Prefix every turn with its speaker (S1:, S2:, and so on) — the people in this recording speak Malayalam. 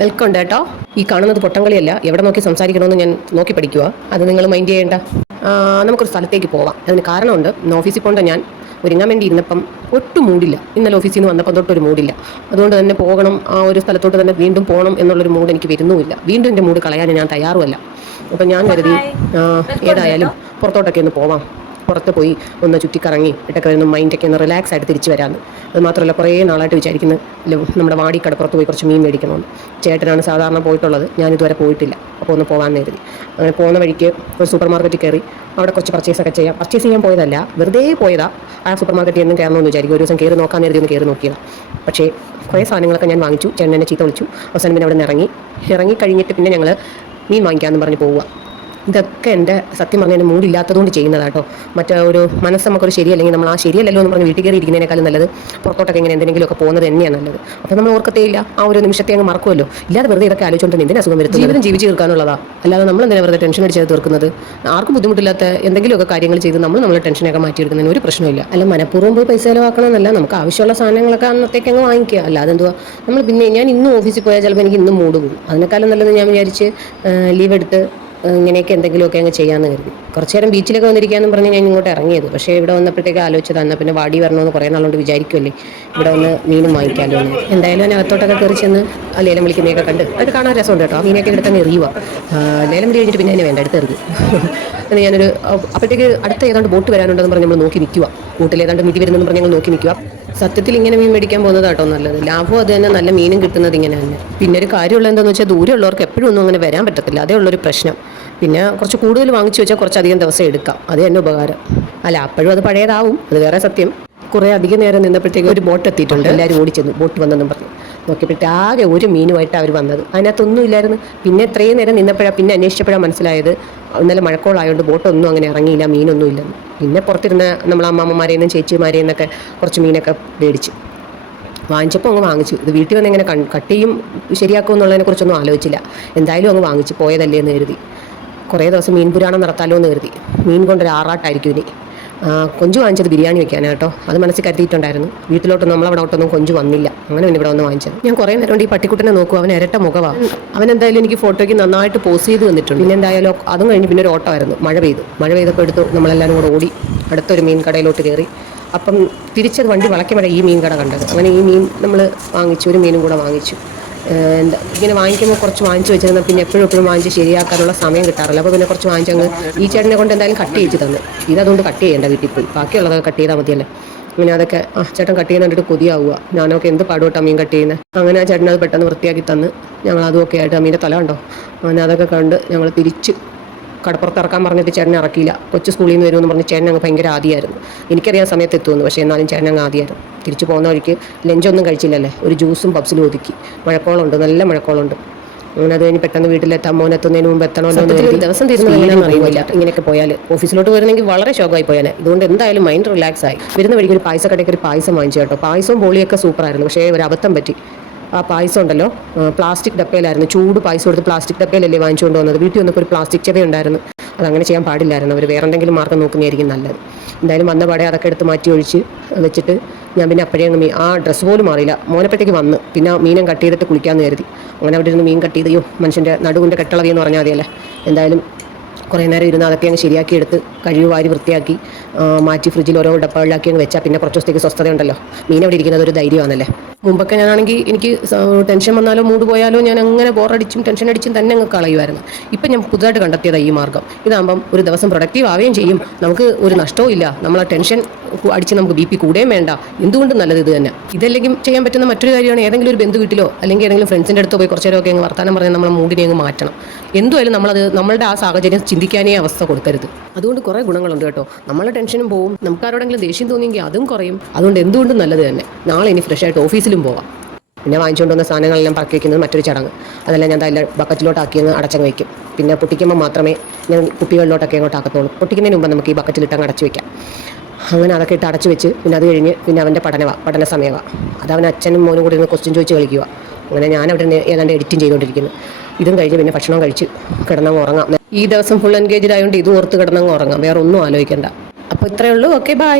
S1: വെൽക്കം ഉണ്ട് കേട്ടോ ഈ കാണുന്നത് പൊട്ടംകളിയല്ല എവിടെ നോക്കി സംസാരിക്കണമെന്ന് ഞാൻ നോക്കി പഠിക്കുക അത് നിങ്ങൾ മൈൻഡ് ചെയ്യേണ്ട. നമുക്കൊരു സ്ഥലത്തേക്ക് പോവാം. അതിന് കാരണമുണ്ട്. ഇന്ന് ഓഫീസിൽ പോകേണ്ട ഞാൻ. ഒരുങ്ങാൻ വേണ്ടി ഇരുന്നപ്പം ഒട്ടും മൂടില്ല. ഇന്നലെ ഓഫീസിൽ നിന്ന് വന്നപ്പം തൊട്ടൊരു മൂടില്ല. അതുകൊണ്ട് തന്നെ പോകണം. ആ ഒരു സ്ഥലത്തോട്ട് തന്നെ വീണ്ടും പോകണം എന്നുള്ളൊരു മൂഡ് എനിക്ക് വരുന്നുമില്ല. വീണ്ടും എന്റെ മൂഡ് കളയാൻ ഞാൻ തയ്യാറുമല്ല. അപ്പം ഞാൻ കരുതി ഏതായാലും പുറത്തോട്ടൊക്കെ ഒന്ന് പോവാം. പുറത്ത് പോയി ഒന്ന് ചുറ്റിക്കറങ്ങി ഇട്ടൊക്കെ ഒന്ന് മൈൻഡൊക്കെ ഒന്ന് റിലാക്സ് ആയിട്ട് തിരിച്ചു വരാമെന്ന് അത് മാത്രമല്ല കുറേ നാളായിട്ട് വിചാരിക്കുന്നു നമ്മുടെ വാടിക്കടപ്പുറത്ത് പോയി കുറച്ച് മീൻ മേടിക്കണമെന്ന് ചേട്ടനാണ് സാധാരണ പോയിട്ടുള്ളത് ഞാനിതുവരെ പോയിട്ടില്ല അപ്പോൾ ഒന്ന് പോകാൻ കരുതി. അങ്ങനെ പോകുന്ന വഴിക്ക് ഒരു സൂപ്പർ മാർക്കറ്റിൽ കയറി അവിടെ കുറച്ച് പർച്ചേസ് ഒക്കെ ചെയ്യാം. പർച്ചേസ് ചെയ്യാൻ പോയതല്ല വെറുതെ പോയതാ. ആ സൂപ്പർ മാർക്കറ്റിൽ എന്നും കയറണമെന്ന് വിചാരിക്കും ഒരു ദിവസം കയറി നോക്കാൻ കരുതി ഒന്ന് കയറി നോക്കിയതാണ് പക്ഷേ കുറേ സാധനങ്ങളൊക്കെ ഞാൻ വാങ്ങിച്ചു ചേട്ടൻ എന്നെ ചീത്ത വിളിച്ചു അവസാനം പിന്നെ അവിടെ നിന്ന് ഇറങ്ങി. ഇറങ്ങി കഴിഞ്ഞിട്ട് പിന്നെ ഞങ്ങൾ മീൻ വാങ്ങിക്കാമെന്ന് പറഞ്ഞ് പോവുക ഇതൊക്കെ എന്റെ സത്യം പറഞ്ഞ എന്റെ മൂടില്ലാത്തതുകൊണ്ട് ചെയ്യുന്നതാണ് കേട്ടോ മറ്റേ ഒരു മനസ്സ് നമുക്കൊരു ശരിയല്ലെങ്കിൽ നമ്മൾ ആ ശരിയല്ലല്ലോ എന്ന് പറഞ്ഞ് വീട്ടിൽ കയറി ഇരിക്കുന്നതിനേക്കാളും നല്ലത് പുറത്തോട്ടൊക്കെ ഇങ്ങനെ എന്തെങ്കിലുമൊക്കെ പോകുന്നത് തന്നെയാണ് നല്ലത്. അപ്പോൾ നമ്മൾ ഓർക്കത്തേയില്ല ആ ഒരു നിമിഷത്തെ അങ്ങ് മറക്കുമല്ലോ ഇല്ലാതെ വെറുതെ ഇതൊക്കെ ആലോചിച്ചുകൊണ്ട് എന്തിനാ അസുഖം വരുന്നത്? ജീവിതം ജീവിച്ച് തീർക്കാനുള്ളതാ അല്ലാതെ നമ്മൾ എന്തിനാ വെറുതെ ടെൻഷൻ അടിച്ചത് തീർക്കുന്നത്? ആർക്കും ബുദ്ധിമുട്ടില്ലാത്ത എന്തെങ്കിലുമൊക്കെ കാര്യങ്ങൾ ചെയ്ത് നമ്മൾ നമ്മൾ ടെൻഷനൊക്കെ മാറ്റിയെടുക്കുന്നതിന് ഒരു പ്രശ്നമില്ല അല്ല മനഃപൂർവം പോയി പൈസ ചിലവാക്കണമെന്നല്ല നമുക്ക് ആവശ്യമുള്ള സാധനങ്ങളൊക്കെ അന്നത്തേക്ക് അങ്ങ് വാങ്ങിക്കുക. അല്ലാതെ എന്തുവാ? നമ്മൾ പിന്നെ ഞാൻ ഇന്നും ഓഫീസിൽ പോയാൽ ചിലപ്പോൾ എനിക്ക് ഇന്നും മൂട് പോകും. അതിനേക്കാളും നല്ലത് ഞാൻ വിചാരിച്ച് ലീവ് എടുത്ത് ഇങ്ങനെയൊക്കെ എന്തെങ്കിലുമൊക്കെ അങ്ങ് ചെയ്യാമെന്ന് കരുതി. കുറച്ച് നേരം ബീച്ചിലൊക്കെ വന്നിരിക്കാന്ന് പറഞ്ഞ് ഞാൻ ഇങ്ങോട്ട് ഇറങ്ങിയത്. പക്ഷേ ഇവിടെ വന്നപ്പോഴത്തേക്ക് ആലോചിച്ചത് എന്നാൽ പിന്നെ വാടി വരണമെന്ന് കുറേ നാളുകൊണ്ട് വിചാരിക്കുമല്ലേ ഇവിടെ വന്ന് മീനും വാങ്ങിക്കാമല്ലോ എന്ന്. എന്തായാലും ഞാൻ അകത്തോട്ടൊക്കെ കയറി ചെന്ന് ലേലം വിളിക്കുന്നതൊക്കെ കണ്ട് അത് കാണാൻ രസമുണ്ട് കേട്ടോ. മീനൊക്കെ എടുത്ത് അങ്ങ് എറിയുക ലേലം വിളി കഴിഞ്ഞിട്ട് പിന്നെ എന്നെ വേണ്ട അടുത്ത് എറിയും. എന്ന് ഞാനൊരു അപ്പോഴത്തേക്ക് അടുത്ത ഏതാണ്ട് ബോട്ട് വരാനുണ്ടെന്ന് പറഞ്ഞ് നമ്മൾ നോക്കി നിൽക്കുക ബോട്ടിൽ ഏതാണ്ട് മിതി വരുന്നെന്ന് പറഞ്ഞ് ഞങ്ങൾ നോക്കി നിൽക്കുക സത്യത്തിൽ ഇങ്ങനെ മീൻ മേടിക്കാൻ പോകുന്നതാട്ടോ നല്ലത്. ലാഭം അത് തന്നെ നല്ല മീനും കിട്ടുന്നത് ഇങ്ങനെ തന്നെ. പിന്നെ ഒരു കാര്യമുള്ള എന്താണെന്ന് വെച്ചാൽ ദൂരെയുള്ളവർക്ക് എപ്പോഴും ഒന്നും അങ്ങനെ വരാൻ പറ്റത്തില്ല. അതേ ഉള്ളൊരു പ്രശ്നം. പിന്നെ കുറച്ച് കൂടുതൽ വാങ്ങിച്ചു വെച്ചാൽ കുറച്ചധികം ദിവസം എടുക്കാം. അത് തന്നെ ഉപകാരം. അല്ല അപ്പോഴും അത് പഴയതാവും. അത് വേറെ സത്യം. കുറേ അധികം നേരം നിന്നപ്പോഴത്തേക്ക് ഒരു ബോട്ട് എത്തിയിട്ടുണ്ട്. എല്ലാവരും ഓടിച്ചെന്നു. ബോട്ട് വന്നെന്നും പറഞ്ഞു. നോക്കിയപ്പോഴത്തെ ആകെ ഒരു മീനുമായിട്ട് അവർ വന്നത്. അതിനകത്തൊന്നും ഇല്ലായിരുന്നു. പിന്നെ ഇത്രയും നേരം നിന്നപ്പോഴാണ് പിന്നെ അന്വേഷിച്ചപ്പോഴാണ് മനസ്സിലായത്. ഇന്നലെ മഴക്കോളായതുകൊണ്ട് ബോട്ടൊന്നും അങ്ങനെ ഇറങ്ങിയില്ല. മീനൊന്നും ഇല്ലെന്ന്. പിന്നെ പുറത്തിരുന്ന നമ്മളെ അമ്മാമ്മമാരെയും ചേച്ചിമാരെയും എന്നൊക്കെ കുറച്ച് മീനൊക്കെ മേടിച്ച്. വാങ്ങിച്ചപ്പോൾ അങ്ങ് വാങ്ങിച്ചു. ഇത് വീട്ടിൽ വന്ന് എങ്ങനെ കൺ- കട്ട് ചെയ്യും ശരിയാക്കും എന്നുള്ളതിനെ കുറിച്ചൊന്നും ആലോചിച്ചില്ല. എന്തായാലും അങ്ങ് വാങ്ങിച്ചു പോയതല്ലേ എന്ന് കരുതി. കുറേ ദിവസം മീൻ പുരാണം നടത്താലോ എന്ന് കരുതി. മീൻ കൊണ്ടൊരു ആറാട്ടായിരിക്കും ഇനി. കൊഞ്ച് വാങ്ങിച്ചത് ബിരിയാണി വെക്കാനാണ് അത് മനസ്സിൽ കരുതിയിട്ടുണ്ടായിരുന്നു. വീട്ടിലോട്ട് നമ്മളവിടെ ഒട്ടൊന്നും കൊഞ്ച് വന്നില്ല. അങ്ങനെ ഇവിടെ വന്ന് വാങ്ങിച്ചത്. ഞാൻ കുറേ നേരം ഈ പട്ടിക്കുട്ടനെ നോക്കും. അവൻ ഇരട്ട മുഖമാണ് അവൻ എന്തായാലും എനിക്ക് ഫോട്ടോയ്ക്ക് നന്നായിട്ട് പോസ് ചെയ്ത് വന്നിട്ടുണ്ട് പിന്നെ എന്തായാലും അതും കഴിഞ്ഞ് പിന്നെ ഒരു ഓട്ടമായിരുന്നു. മഴ പെയ്തു. മഴ പെയ്തപ്പോൾ എടുത്തു നമ്മളെല്ലാവരും കൂടെ ഓടി അടുത്തൊരു മീൻ കടയിലോട്ട് കയറി. അപ്പം തിരിച്ചത് വണ്ടി വളയ്ക്കുമ്പോഴേ ഈ മീൻ കട കണ്ടത്. അങ്ങനെ ഈ മീൻ നമ്മൾ വാങ്ങിച്ചു ഒരു മീനും കൂടെ വാങ്ങിച്ചു. ഇങ്ങനെ വാങ്ങിക്കുമ്പോൾ കുറച്ച് വാങ്ങിച്ചു വെച്ചിരുന്നാൽ പിന്നെ എപ്പോഴും എപ്പോഴും വാങ്ങിച്ച് ശരിയാക്കാനുള്ള സമയം കിട്ടാറില്ല. അപ്പോൾ പിന്നെ കുറച്ച് വാങ്ങിച്ചങ്ങ് ഈ ചേട്ടനെ കൊണ്ട് എന്തായാലും കട്ട് ചെയ്ത് തന്നു. ഇതതുകൊണ്ട് കട്ട് ചെയ്യേണ്ട വീട്ടിൽ പോയി. ബാക്കിയുള്ളതൊക്കെ കട്ട് ചെയ്താൽ മതിയല്ലേ? പിന്നെ അതൊക്കെ ആ ചേട്ടൻ കട്ട് ചെയ്യുന്ന കണ്ടിട്ട് കൊതിയാവുക. ഞാനൊക്കെ എന്ത് പാടുപെട്ടാ മീൻ കട്ട് ചെയ്യുന്നത് അങ്ങനെ ആ ചേട്ടൻ അത് പെട്ടെന്ന് വൃത്തിയാക്കി തന്ന്. ഞങ്ങൾ അതുമൊക്കെ ആയിട്ട് മീന്റെ തല കണ്ടോ? അങ്ങനെ അതൊക്കെ കണ്ട് ഞങ്ങൾ തിരിച്ച് കടപ്പുറത്ത് ഇറക്കാൻ പറഞ്ഞിട്ട് ചേട്ടനെ ഇറക്കിയില്ല. കൊച്ചു സ്കൂളിൽ നിന്ന് വരുമെന്ന് പറഞ്ഞ് ചേട്ടൻ അങ്ങ് ഭയങ്കര ആദ്യമായിരുന്നു എനിക്കറിയാൻ സമയത്ത് എത്തുമെന്ന്. പക്ഷേ എന്നാലും ചേട്ടൻ അങ്ങ് ആദ്യമായിരുന്നു തിരിച്ചു പോകുന്ന വഴിക്ക് ലഞ്ചൊന്നും കഴിച്ചില്ലല്ലേ? ഒരു ജ്യൂസും പബ്സിലും ഒതുക്കി. മഴക്കോളുണ്ട്. നല്ല മഴക്കോളുണ്ട്. അങ്ങനെ അത് കഴിഞ്ഞ് പെട്ടെന്ന് വീട്ടിലെത്താൻ മോനെത്തുന്നതിന് മുമ്പ് എത്തണമല്ലോ ദിവസം തീരുന്നതെന്ന് അറിയില്ല. ഇങ്ങനെയൊക്കെ പോയാൽ ഓഫീസിലോട്ട് വരുന്നെങ്കിൽ വളരെ ശോകമായി പോയാൽ ഇതുകൊണ്ട് എന്തായാലും മൈൻഡ് റിലാക്സ് ആയി വരുന്ന വഴിക്ക് ഒരു പായസ കടയ്ക്ക് ഒരു പായസം വാങ്ങിച്ചു കേട്ടോ. പായസവും ബോളിയൊക്കെ സൂപ്പറായിരുന്നു. പക്ഷേ ഒരു അബദ്ധം പറ്റി. ആ പായസം ഉണ്ടല്ലോ. പ്ലാസ്റ്റിക് ഡപ്പയിലായിരുന്നു. ചൂട് പായസം എടുത്ത് പ്ലാസ്റ്റിക് ഡപ്പയിലല്ലേ വാങ്ങിച്ചുകൊണ്ട് വന്നത്. വീട്ടിൽ വന്നപ്പോൾ ഒരു പ്ലാസ്റ്റിക് ചെവ ഉണ്ടായിരുന്നു. അതങ്ങനെ ചെയ്യാൻ പാടില്ലായിരുന്നു. അവർ വേറെ എന്തെങ്കിലും മാർഗം നോക്കുന്നതായിരിക്കും നല്ലത്. എന്തായാലും വന്ന പാടെ അതൊക്കെ എടുത്ത് മാറ്റി ഒഴിച്ച് വെച്ചിട്ട് ഞാൻ പിന്നെ അപ്പോഴേ അങ്ങ് ആ ഡ്രസ്സ് പോലും മാറിയില്ല. മോനപ്പോഴത്തേക്ക് വന്ന്. പിന്നെ മീനും കട്ട് ചെയ്തിട്ട് കുളിക്കാമെന്ന് കരുതി. അങ്ങനെ അവിടെ ഇരുന്ന് മീൻ കട്ട് ചെയ്തയോ മനുഷ്യന്റെ നടുവിന്റെ കെട്ടളവി എന്ന് പറഞ്ഞാൽ മതിയല്ലേ. എന്തായാലും കുറേ നേരം ഇരുന്ന് അതൊക്കെ അങ്ങ് ശരിയാക്കി എടുത്ത് കഴിവ് വാരി വൃത്തിയാക്കി മാറ്റി ഫ്രിഡ്ജിൽ ഓരോ ഡപ്പകളിലാക്കി അങ്ങ് വെച്ചാൽ പിന്നെ കുറച്ച് ദിവസത്തേക്ക് സ്വസ്ഥതയുണ്ടല്ലോ. മീൻ അവിടെ ഇരിക്കുന്നത് ഒരു ധൈര്യമാണല്ലേ? മുമ്പൊക്കെ ഞാനാണെങ്കിൽ എനിക്ക് ടെൻഷൻ വന്നാലോ മൂഡ് പോയാലോ ഞാൻ അങ്ങനെ ബോറടിച്ചും ടെൻഷൻ അടിച്ചും തന്നെ അങ്ങ് കളയുമായിരുന്നു. ഇപ്പം ഞാൻ പുതുതായിട്ട് കണ്ടെത്തിയതാണ് ഈ മാർഗം. ഇതാകുമ്പം ഒരു ദിവസം പ്രൊഡക്റ്റീവ് ആവുകയും ചെയ്യും. നമുക്ക് ഒരു നഷ്ടവും ഇല്ല. നമ്മളെ ടെൻഷൻ അടിച്ച് നമുക്ക് ബി പി കൂടുകയും വേണ്ട. എന്തുകൊണ്ടും നല്ലത് ഇത് തന്നെ. ഇതല്ലെങ്കിൽ ചെയ്യാൻ പറ്റുന്ന മറ്റൊരു കാര്യമാണ് ഏതെങ്കിലും ഒരു ബന്ധു വീട്ടിലോ അല്ലെങ്കിൽ ഏതെങ്കിലും ഫ്രണ്ട്സിന്റെ അടുത്ത് പോയി കുറച്ച് നേരമൊക്കെ അങ്ങ് വർത്താനം പറഞ്ഞാൽ നമ്മളെ മൂഡിനെ അങ്ങ് മാറ്റണം. എന്തുമായാലും നമ്മളത് നമ്മളുടെ ആ സാഹചര്യം ചിന്തിക്കാനേ അവസ്ഥ കൊടുക്കരുത്. അതുകൊണ്ട് കുറേ ഗുണങ്ങളുണ്ട് കേട്ടോ. നമ്മളെ ടെൻഷനും പോവും. നമുക്ക് ആരോടെങ്കിലും ദേഷ്യം തോന്നിയെങ്കിൽ അതും കുറയും. അതുകൊണ്ട് എന്തുകൊണ്ടും നല്ലത് തന്നെ. നാളെ ഇനി ഫ്രഷ് ആയിട്ട് ഓഫീസിലും പോവാം. പിന്നെ വാങ്ങിച്ചുകൊണ്ട് വന്ന സാധനങ്ങളെല്ലാം പറക്കി വയ്ക്കുന്നത് മറ്റൊരു ചടങ്ങ്. അതെല്ലാം ഞാൻ തല്ല ബക്കറ്റിലോട്ടാക്കി അങ്ങ് അടച്ചങ്ങ് വയ്ക്കും പിന്നെ പൊട്ടിക്കുമ്പോൾ മാത്രമേ ഞാൻ കുപ്പികളിലോട്ടൊക്കെ ഇങ്ങോട്ട് ആക്കത്തുള്ളൂ. പൊട്ടിക്കുന്നതിന് മുമ്പ് നമുക്ക് ഈ ബക്കറ്റിലിട്ട് അങ്ങ് അടച്ചു വയ്ക്കാം അങ്ങനെ അതൊക്കെ ഇട്ട് അടച്ചു വെച്ച് പിന്നെ അത് കഴിഞ്ഞ് പിന്നെ അവന്റെ പഠനമാണ് പഠന സമയമാണ് അത് അവൻ അച്ഛനും മോനും കൂടി ഇരുന്ന് ക്വസ്റ്റ്യൻ ചോദിച്ച് കളിക്കുക അങ്ങനെ ഞാൻ അവിടെ ഏതാണ്ട് എഡിറ്റിംഗ് ചെയ്തുകൊണ്ടിരിക്കുന്നു. ഇതും കഴിഞ്ഞ് പിന്നെ ഭക്ഷണം കഴിച്ച് കിടന്നങ്ങ് ഉറങ്ങാം. ഈ ദിവസം ഫുൾ എൻഗേജ്ഡ് ആയതുകൊണ്ട് ഇതും ഓർത്ത് കിടന്നങ്ങ് ഉറങ്ങാം. വേറെ ഒന്നും ആലോചിക്കേണ്ട. അപ്പോൾ ഇത്രയേ ഉള്ളൂ. Okay bye